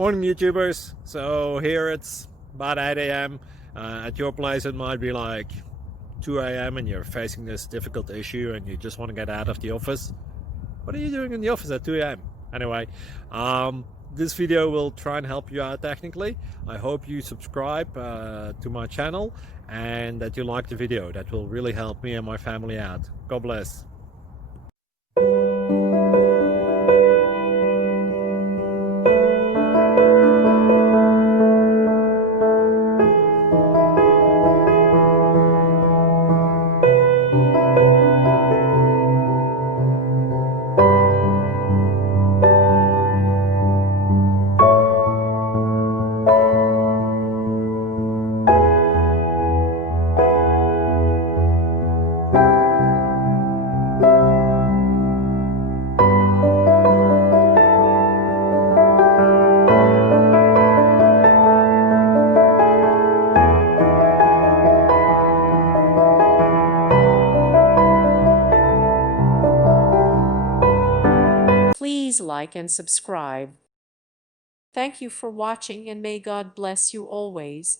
Morning YouTubers. So here it's about 8 a.m. At your place it might be like 2 a.m. and you're facing this difficult issue and you just want to get out of the office. What are you doing in the office at 2 a.m.? Anyway, this video will try and help you out technically. I hope you subscribe to my channel and that you like the video. That will really help me and my family out. God bless. Please like and subscribe. Thank you for watching, and may God bless you always.